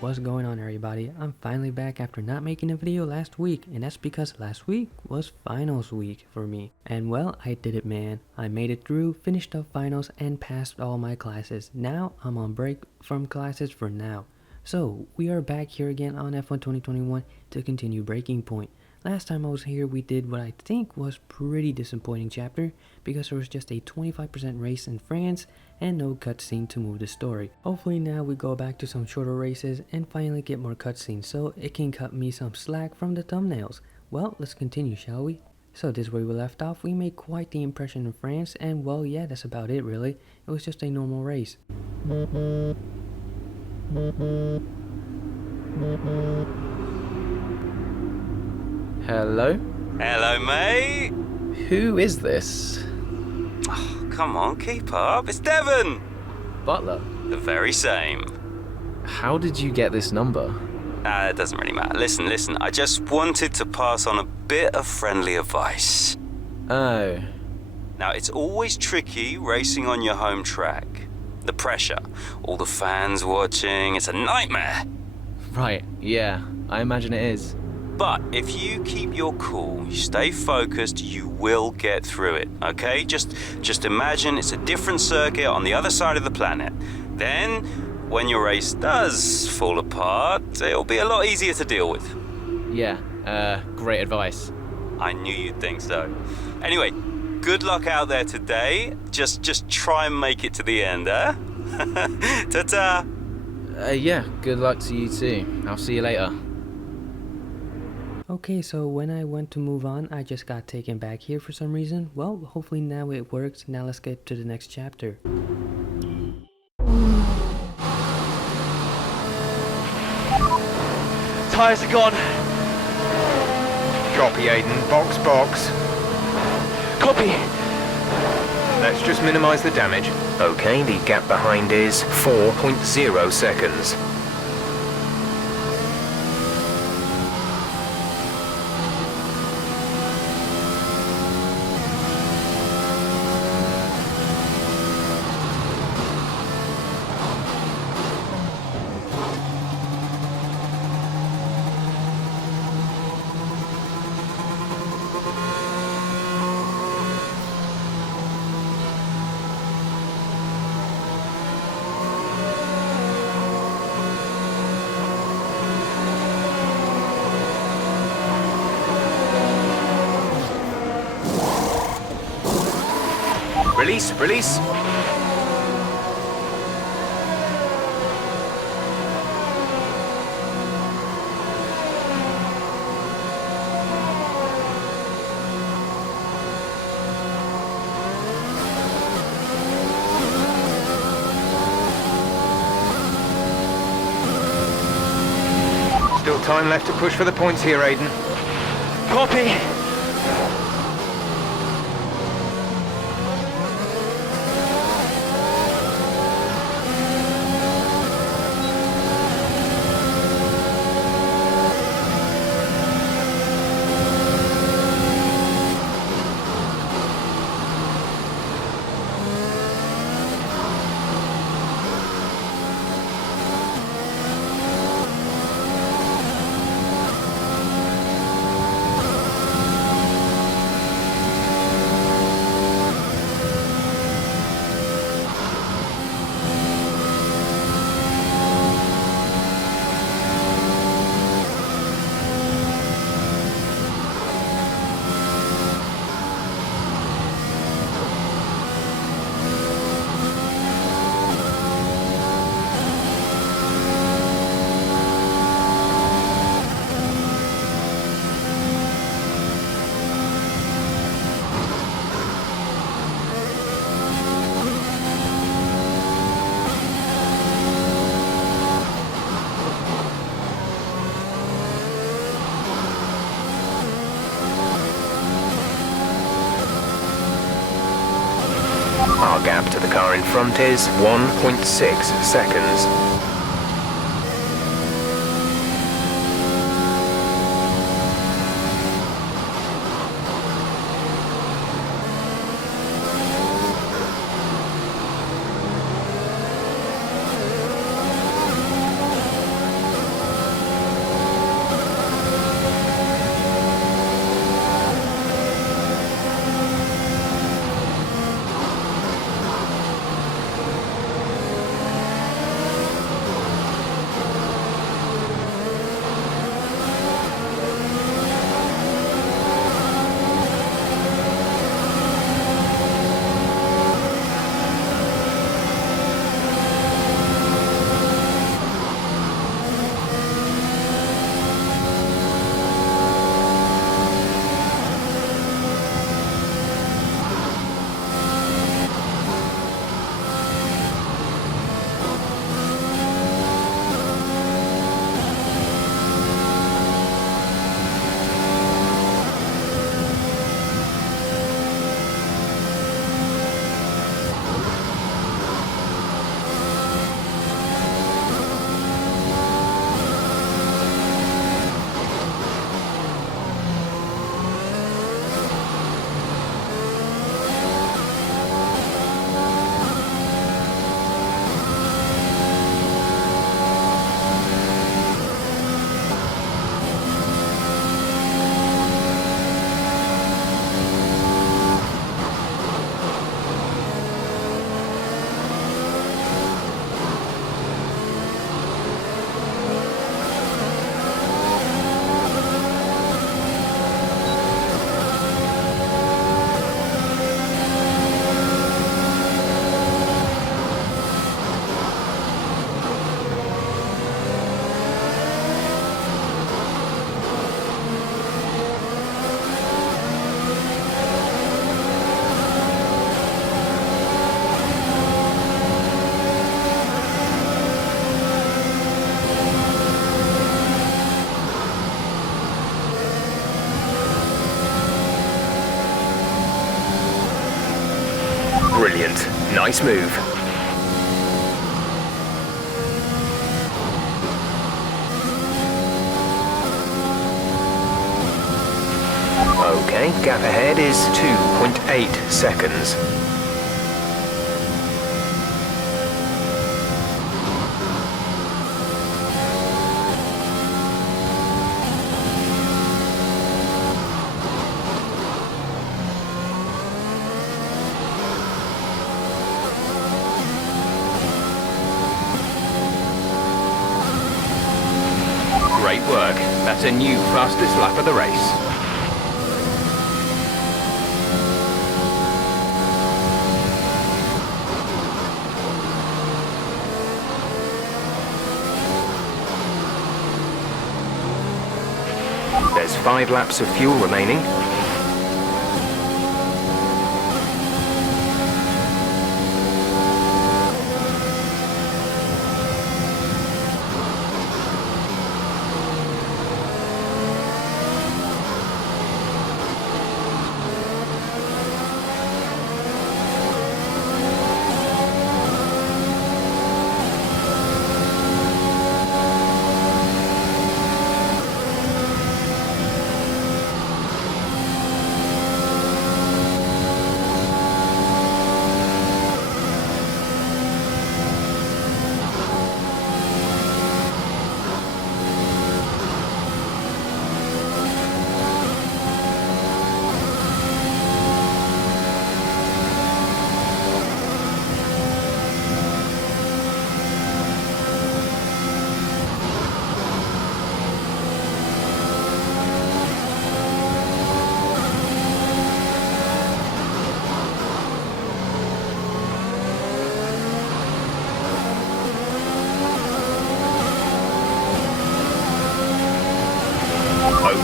What's going on, everybody? I'm finally back after not making a video last week, and that's because last week was finals week for me. And well, I did it, man. I made it through, finished up finals, and passed all my classes. Now I'm on break from classes for now. So we are back here again on F1 2021 to continue Breaking Point. Last time I was here, we did what I think was pretty disappointing chapter because there was just a 25% race in France and no cutscene to move the story. Hopefully now we go back to some shorter races and finally get more cutscenes so it can cut me some slack from the thumbnails. Well, let's continue, shall we? So this is where we left off. We made quite the impression in France, and well, yeah, that's about it really. It was just a normal race. Hello? Hello, mate. Who is this? Oh, come on, keep up. It's Devon. Butler. The very same. How did you get this number? It doesn't really matter. Listen. I just wanted to pass on a bit of friendly advice. Oh. Now, it's always tricky racing on your home track. The pressure, all the fans watching, it's a nightmare. Right, yeah, I imagine it is. But if you keep your cool, you stay focused, you will get through it, okay? Just imagine it's a different circuit on the other side of the planet. Then, when your race does fall apart, it'll be a lot easier to deal with. Yeah, great advice. I knew you'd think so. Anyway, good luck out there today. Just try and make it to the end, huh? Ta-ta! Yeah, good luck to you too. I'll see you later. Okay, so when I went to move on, I just got taken back here for some reason. Well, hopefully now it works. Now let's get to the next chapter. Tyres are gone. Copy, Aiden. Box. Copy. Let's just minimize the damage. Okay, the gap behind is 4.0 seconds. Release. Still time left to push for the points here, Aiden. Copy. Our gap to the car in front is 1.6 seconds. Nice move. Okay, gap ahead is 2.8 seconds. Great work. That's a new fastest lap of the race. There's 5 laps of fuel remaining.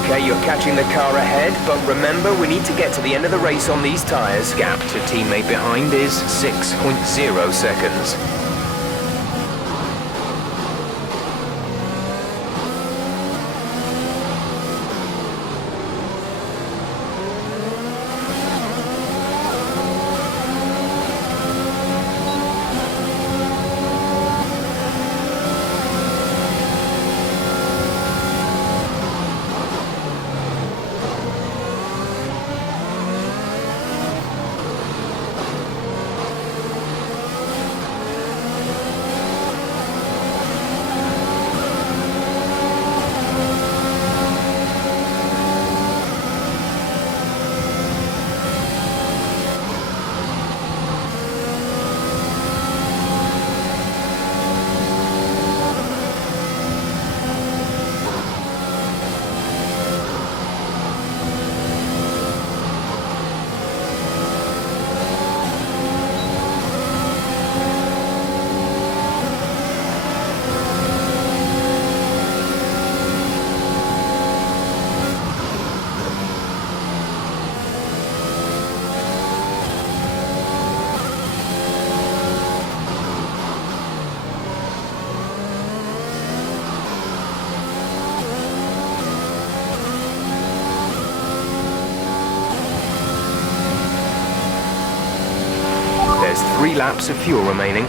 Okay, you're catching the car ahead, but remember, we need to get to the end of the race on these tyres. Gap to teammate behind is 6.0 seconds. There's 3 laps of fuel remaining.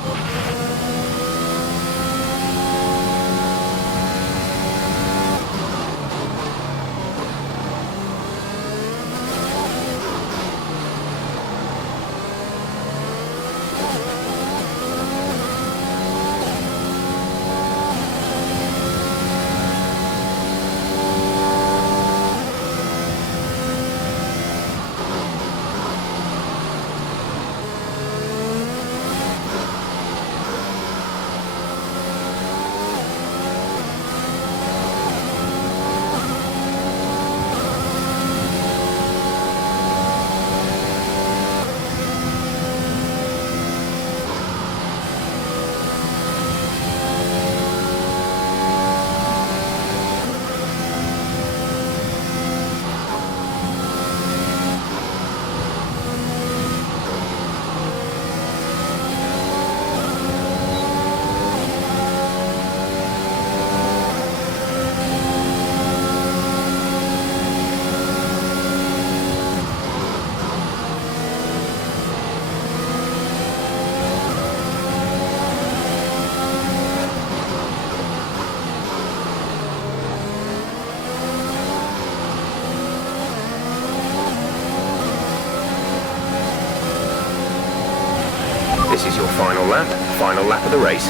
Final lap of the race.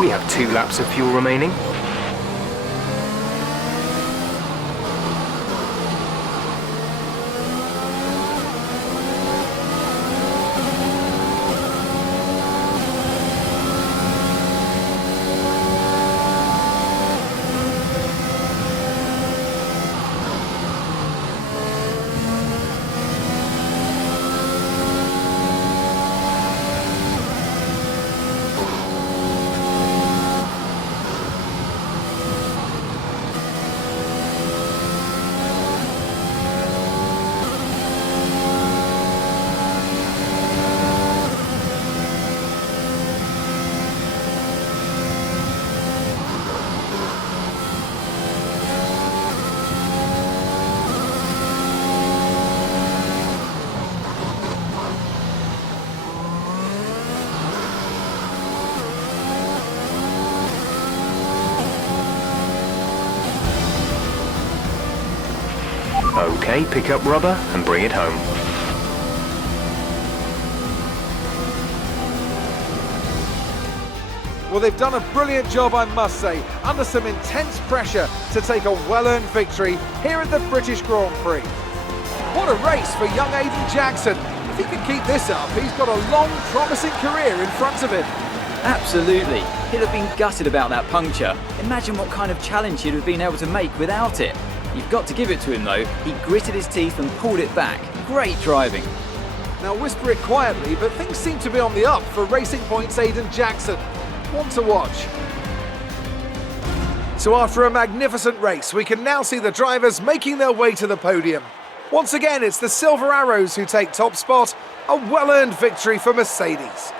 We have 2 laps of fuel remaining. Okay, pick up rubber and bring it home. Well, they've done a brilliant job, I must say, under some intense pressure to take a well-earned victory here at the British Grand Prix. What a race for young Aiden Jackson. If he can keep this up, he's got a long, promising career in front of him. Absolutely. He'd have been gutted about that puncture. Imagine what kind of challenge he'd have been able to make without it. You've got to give it to him though. He gritted his teeth and pulled it back. Great driving. Now whisper it quietly, but things seem to be on the up for Racing Point's Aiden Jackson. One to watch. So after a magnificent race, we can now see the drivers making their way to the podium. Once again, it's the Silver Arrows who take top spot. A well-earned victory for Mercedes.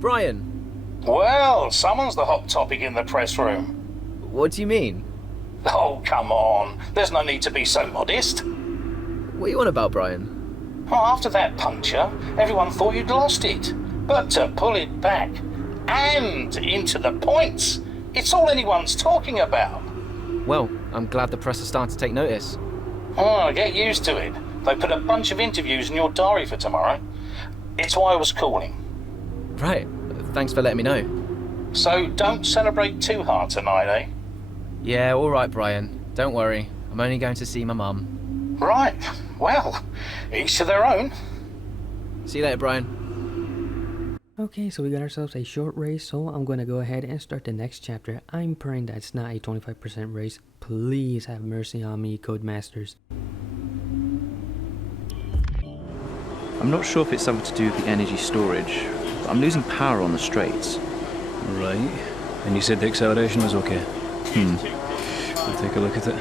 Brian, Well, someone's the hot topic in the press room. what do you mean? Oh, come on. There's no need to be so modest. What are you on about, Brian? Well, after that puncture, everyone thought you'd lost it. But to pull it back and into the points, it's all anyone's talking about. Well, I'm glad the press are starting to take notice. Oh, get used to it. They put a bunch of interviews in your diary for tomorrow. It's why I was calling. Right, thanks for letting me know. So don't celebrate too hard tonight, eh? Yeah, all right, Brian. Don't worry. I'm only going to see my mum. Right. Well, each to their own. See you later, Brian. Okay, so we got ourselves a short race, so I'm going to go ahead and start the next chapter. I'm praying that it's not a 25% race. Please have mercy on me, Codemasters. I'm not sure if it's something to do with the energy storage, but I'm losing power on the straights. Right. And you said the acceleration was okay? We'll take a look at it.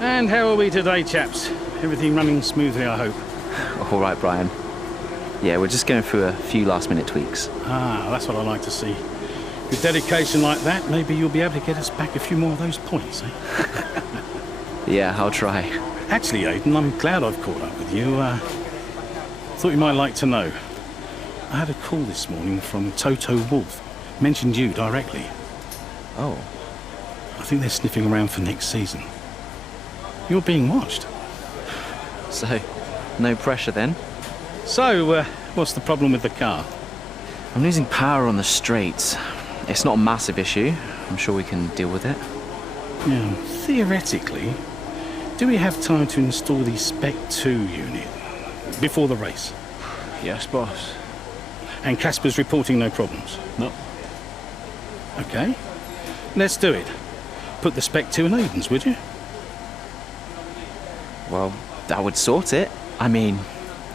And how are we today, chaps? Everything running smoothly, I hope. All right, Brian. Yeah, we're just going through a few last-minute tweaks. Ah, that's what I like to see. With dedication like that, maybe you'll be able to get us back a few more of those points, eh? Yeah, I'll try. Actually, Aiden, I'm glad I've caught up with you. Thought you might like to know. I had a call this morning from Toto Wolff. Mentioned you directly. Oh. I think they're sniffing around for next season. You're being watched. So, no pressure then? So, what's the problem with the car? I'm losing power on the straights. It's not a massive issue. I'm sure we can deal with it. Now, theoretically, do we have time to install the Spec 2 unit before the race? Yes, boss. And Casper's reporting no problems? No. Okay, let's do it. put the Spec 2 in Aidens, would you? Well, that would sort it. I mean,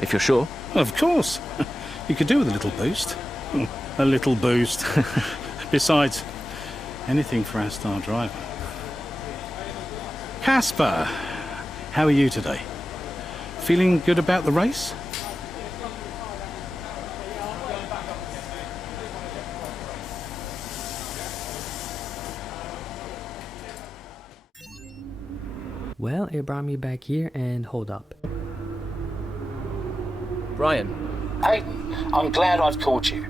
if you're sure. Of course. You could do with a little boost. A little boost. Besides, anything for our star driver. Casper, how are you today? Feeling good about the race? Well, it brought me back here and hold up. Brian, Hayden, I'm glad I've called you.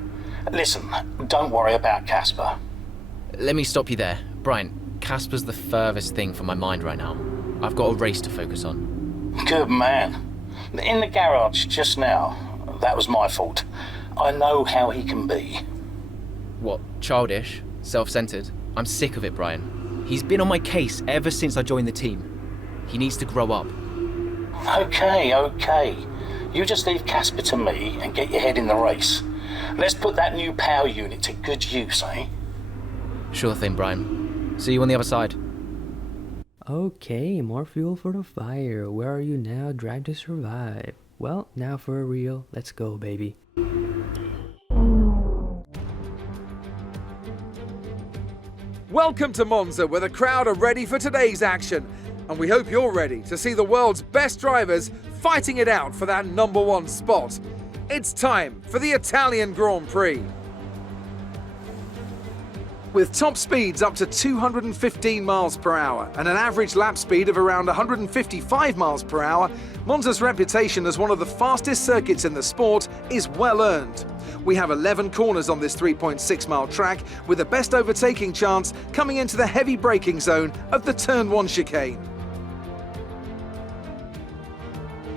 Listen, don't worry about Casper. let me stop you there. Brian, Casper's the furthest thing from my mind right now. I've got a race to focus on. Good man. In the garage just now, that was my fault. I know how he can be. What, childish? Self-centered? I'm sick of it, Brian. He's been on my case ever since I joined the team. He needs to grow up. Okay. You just leave Casper to me and get your head in the race. Let's put that new power unit to good use, eh? Sure thing, Brian. See you on the other side. Okay, more fuel for the fire. Where are you now? Drive to survive. Well, now for a real. Let's go, baby. Welcome to Monza, where the crowd are ready for today's action. And we hope you're ready to see the world's best drivers fighting it out for that #1 spot. It's time for the Italian Grand Prix. With top speeds up to 215 miles per hour and an average lap speed of around 155 miles per hour, Monza's reputation as one of the fastest circuits in the sport is well earned. We have 11 corners on this 3.6-mile track, with the best overtaking chance coming into the heavy braking zone of the Turn 1 chicane.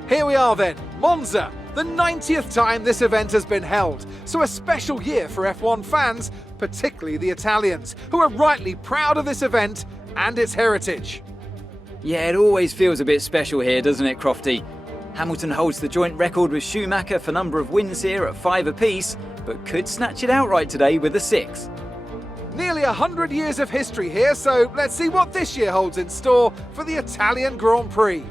Here we are then, Monza, the 90th time this event has been held, so a special year for F1 fans, particularly the Italians, who are rightly proud of this event and its heritage. Yeah, it always feels a bit special here, doesn't it, Crofty? Hamilton holds the joint record with Schumacher for number of wins here at 5 apiece, but could snatch it outright today with a 6. Nearly 100 years of history here, so let's see what this year holds in store for the Italian Grand Prix.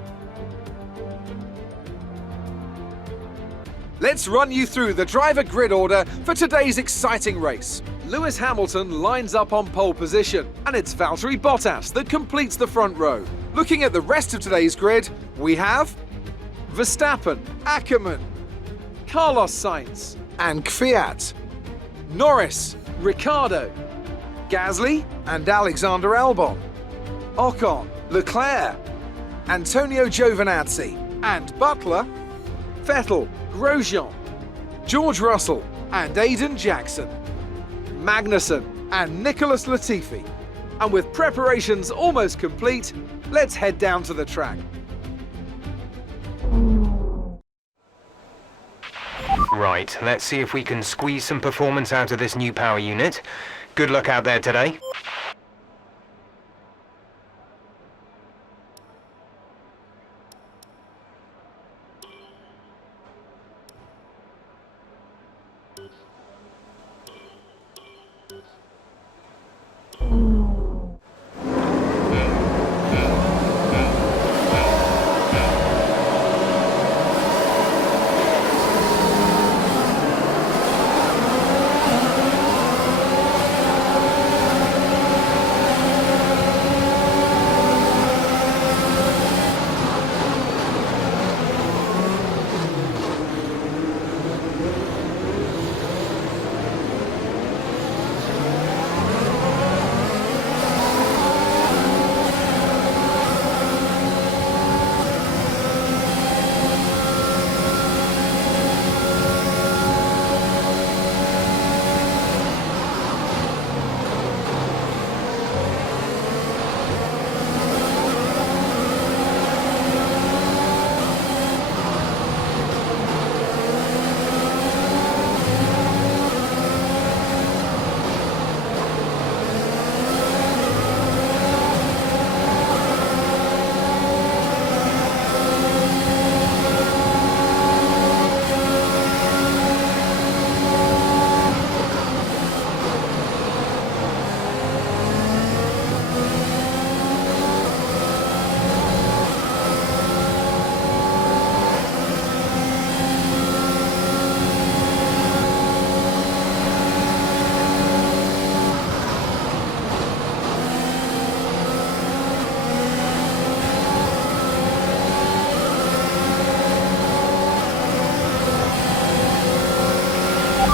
Let's run you through the driver grid order for today's exciting race. Lewis Hamilton lines up on pole position, and it's Valtteri Bottas that completes the front row. Looking at the rest of today's grid, we have Verstappen, Ackermann, Carlos Sainz, and Kvyat, Norris, Ricciardo, Gasly, and Alexander Albon, Ocon, Leclerc, Antonio Giovinazzi, and Butler, Vettel, Grosjean, George Russell, and Aiden Jackson, Magnussen, and Nicholas Latifi. And with preparations almost complete, let's head down to the track. Right, let's see if we can squeeze some performance out of this new power unit. Good luck out there today.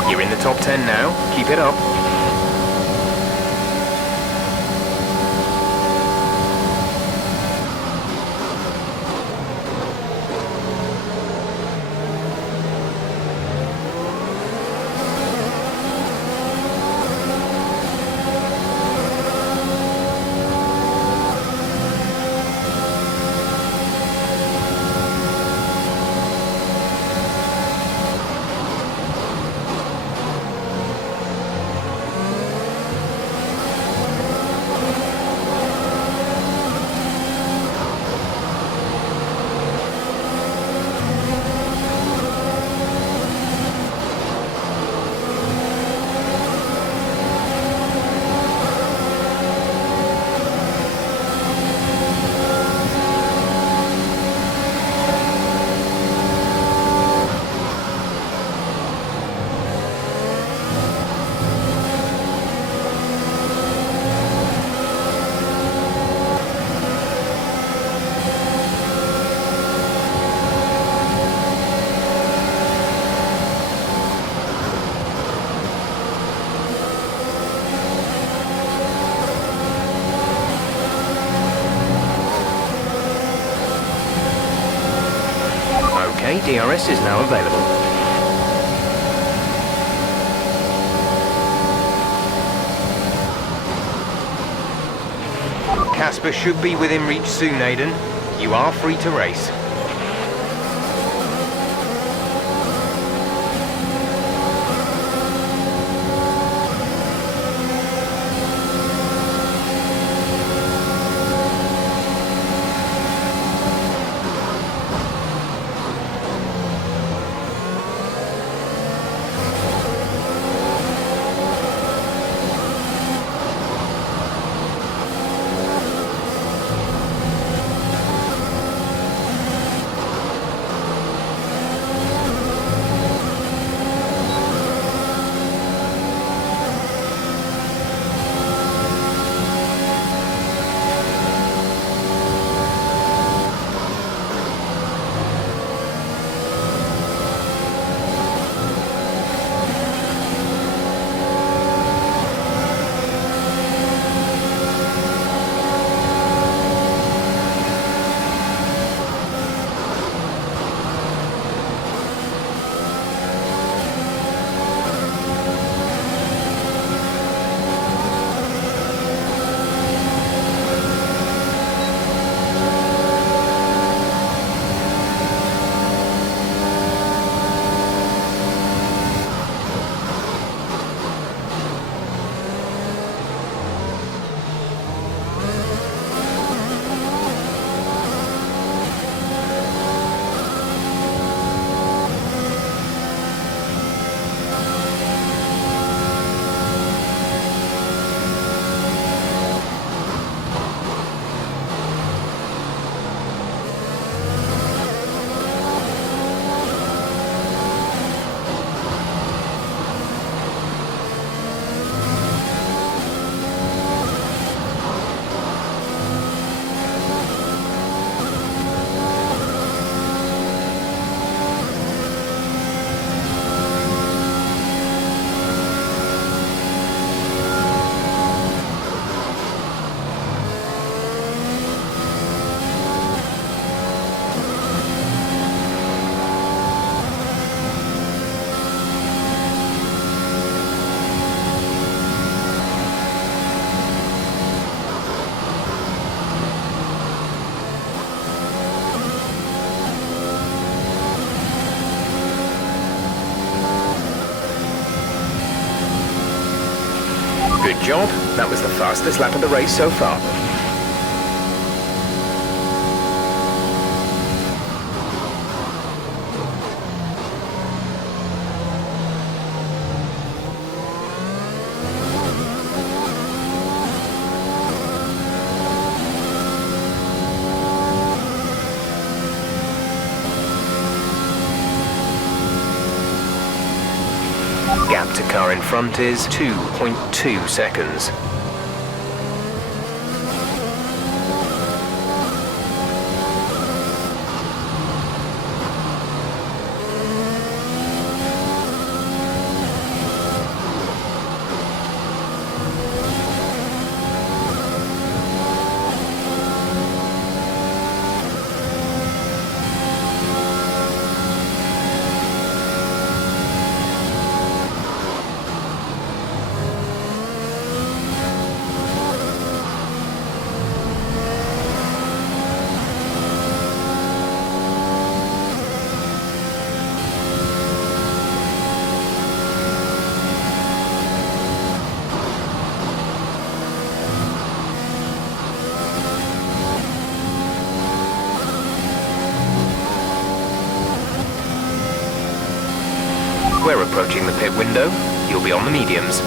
You're in the top 10 now. Keep it up. Okay, DRS is now available. Casper should be within reach soon, Aiden. You are free to race. Good job. That was the fastest lap of the race so far. Gap to car in front is 2.2 seconds. we're approaching the pit window. You'll be on the mediums.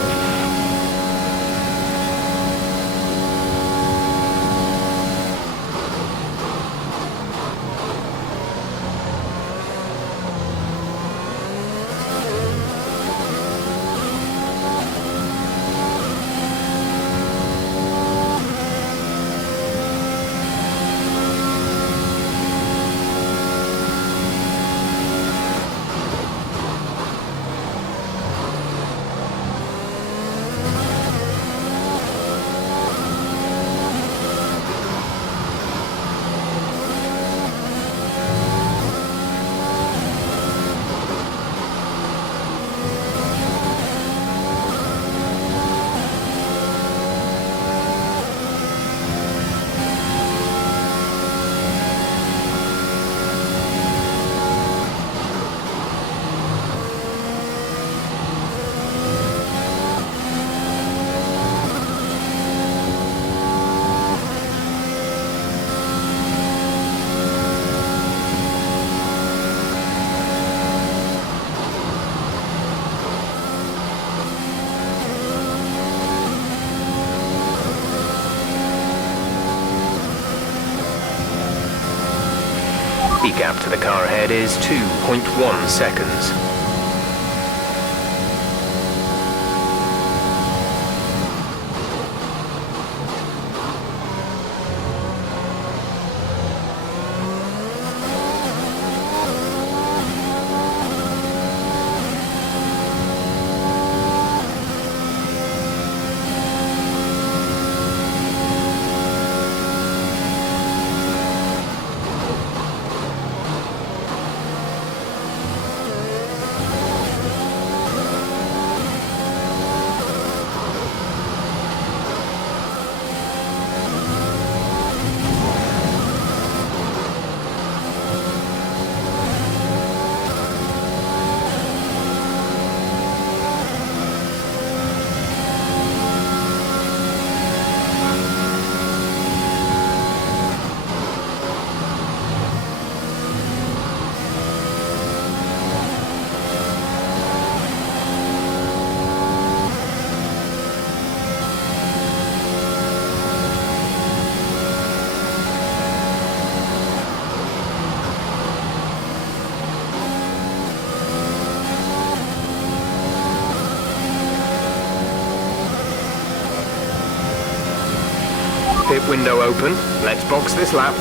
The gap to the car ahead is 2.1 seconds. Pit window open. Let's box this lap.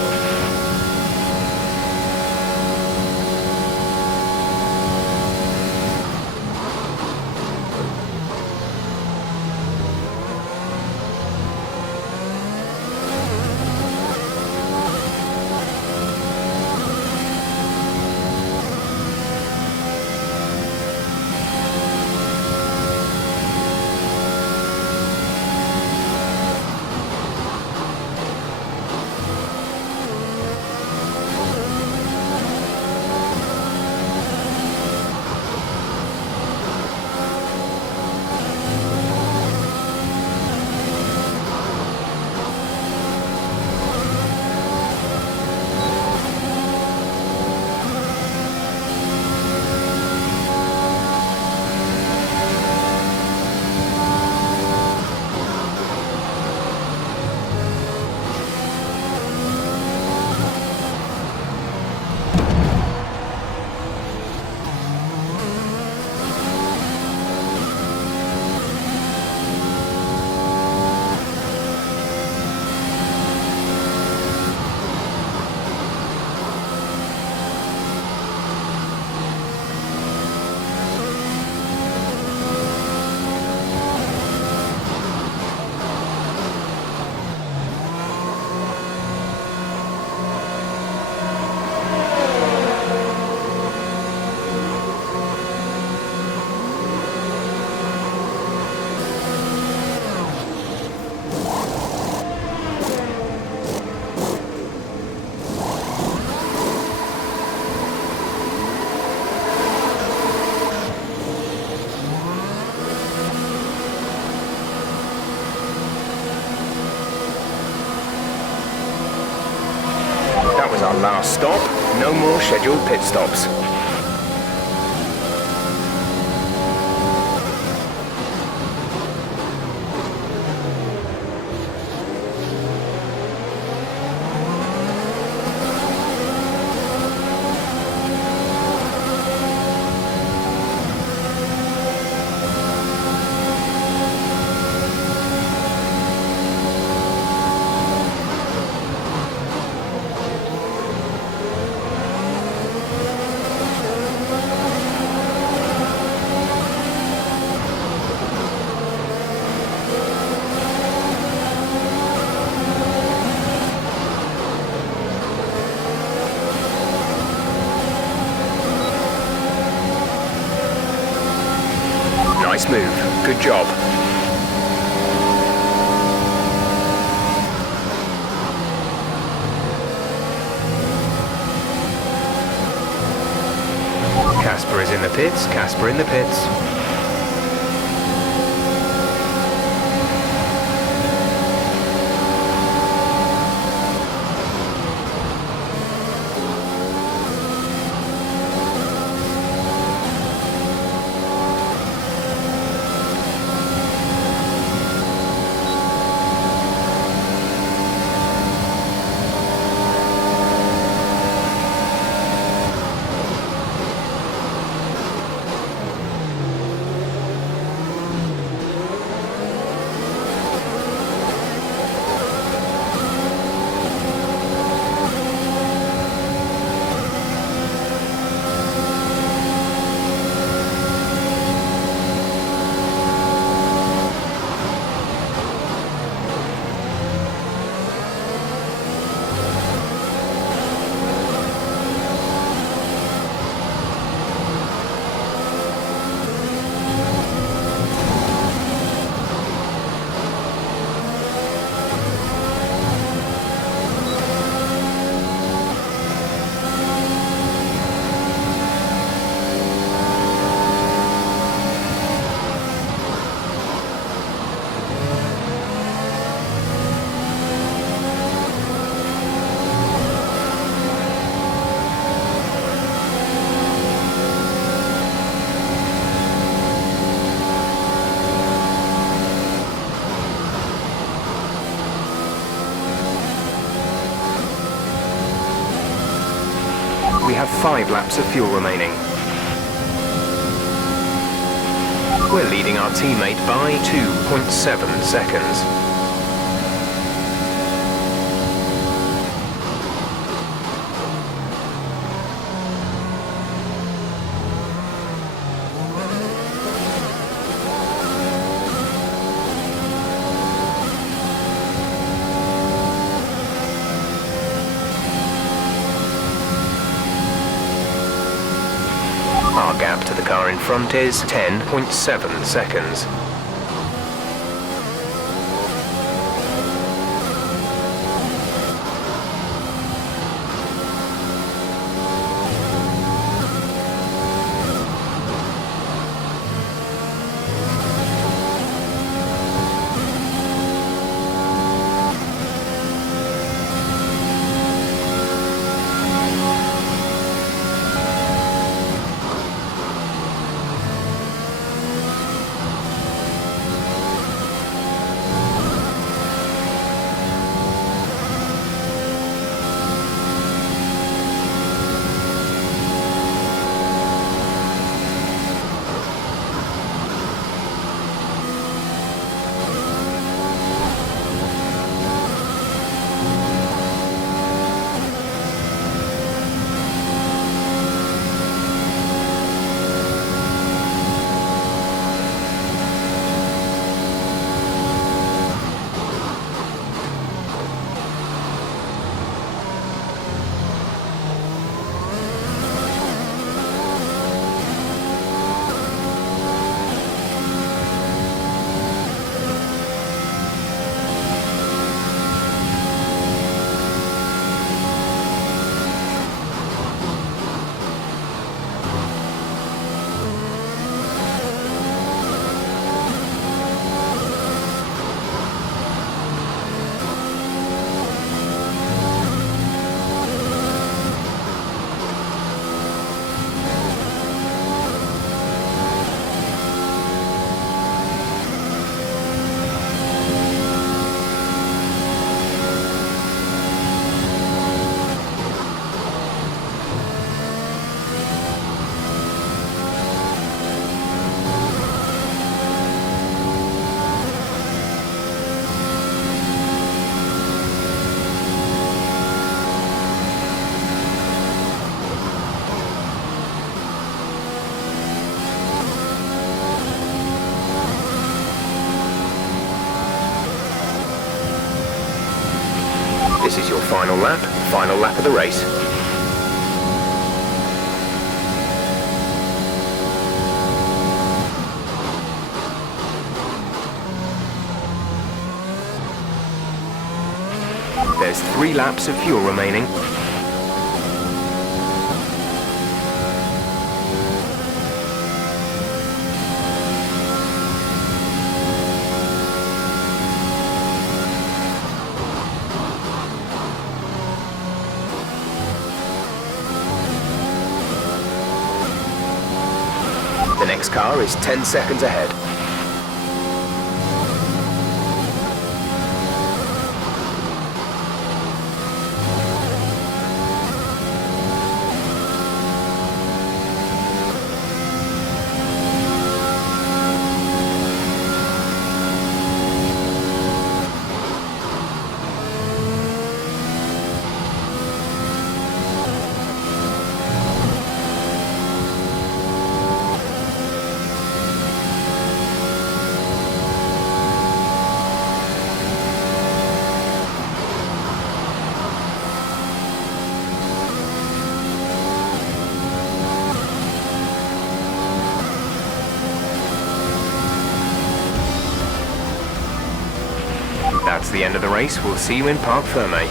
That was our last stop. No more scheduled pit stops. Nice move. Good job. Casper is in the pits. Casper in the pits. We have 5 laps of fuel remaining. We're leading our teammate by 2.7 seconds. Our gap to the car in front is 10.7 seconds. This is your final lap of the race. That's 3 laps of fuel remaining. The next car is 10 seconds ahead. That's the end of the race. We'll see you in Parc Fermé.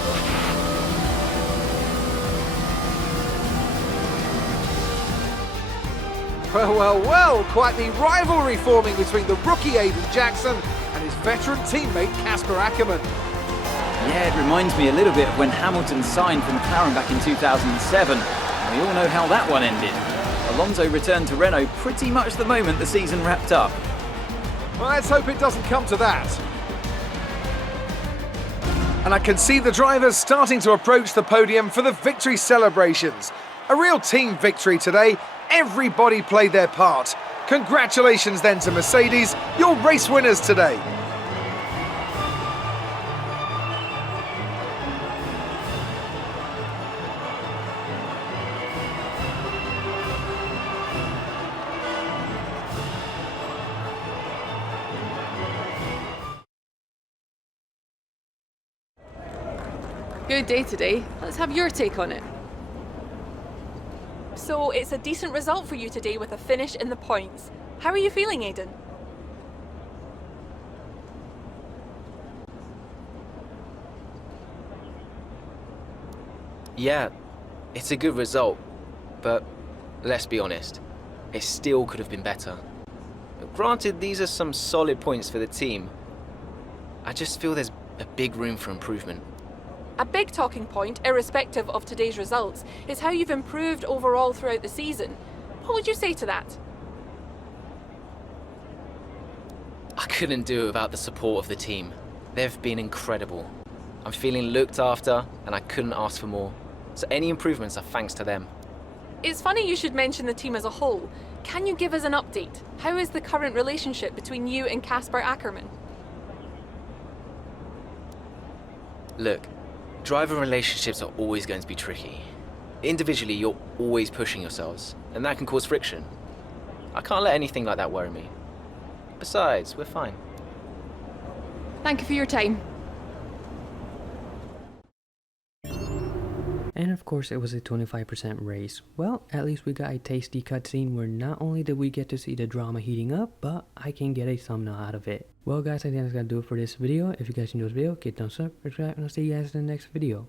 Well, quite the rivalry forming between the rookie Aiden Jackson and his veteran teammate Casper Ackermann. Yeah, it reminds me a little bit of when Hamilton signed for McLaren back in 2007. We all know how that one ended. Alonso returned to Renault pretty much the moment the season wrapped up. Well, let's hope it doesn't come to that. And I can see the drivers starting to approach the podium for the victory celebrations. A real team victory today. Everybody played their part. Congratulations then to Mercedes, your race winners today. Good day today. Let's have your take on it. So it's a decent result for you today with a finish in the points. How are you feeling, Aiden? Yeah, it's a good result, but let's be honest, it still could have been better. Granted, these are some solid points for the team. I just feel there's a big room for improvement. A big talking point, irrespective of today's results, is how you've improved overall throughout the season. What would you say to that? I couldn't do it without the support of the team. They've been incredible. I'm feeling looked after, and I couldn't ask for more. So any improvements are thanks to them. It's funny you should mention the team as a whole. Can you give us an update? How is the current relationship between you and Casper Ackermann? Look, driver relationships are always going to be tricky. Individually, you're always pushing yourselves, and that can cause friction. I can't let anything like that worry me. Besides, we're fine. Thank you for your time. And of course it was a 25% race. Well, at least we got a tasty cutscene where not only did we get to see the drama heating up, but I can get a thumbnail out of it. Well guys, I think that's gonna do it for this video. If you guys enjoyed this video, hit thumbs up, subscribe, and I'll see you guys in the next video.